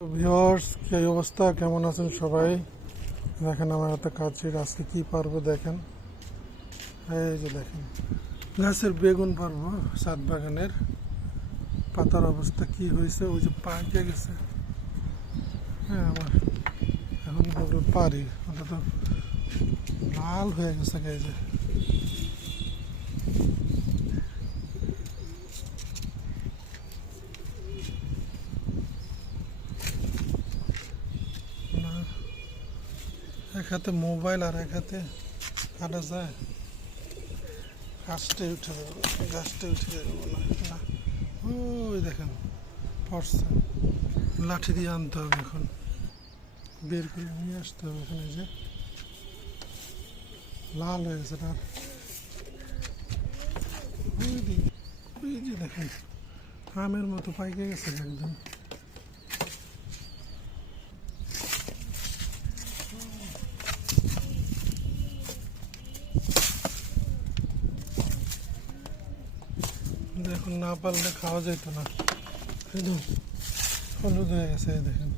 Viewers, কি অবস্থা, কেমন আছেন সবাই? দেখেন আমার হাতে কাচির আজকে কি পারবো দেখেন। এই যে দেখেন গাছের বেগুন পারবো, ছাদ বাগানের পাতার অবস্থা কি হয়েছে, ওই যে পাকে গেছে। হ্যাঁ, আমার এখন ওগুলো পারি, ওটা তো লাল হয়ে গেছে। এই যে না, এক হাতে মোবাইল আর এক হাতে কাটা যায়, গাছটাই উঠে যাবো, গাছটাই উঠে যাবো না না। ওই দেখেন পড়ছে, লাঠি দিয়ে আনতে হবে, এখন বের করে নিয়ে আসতে হবে। এখানে যে লাল হয়ে গেছে তার, ওই যে দেখেন আমের মতো পাইকে গেছে একদম। এখন না পারলে খাওয়া যেত না, একদম হলুদ হয়ে গেছে। দেখেন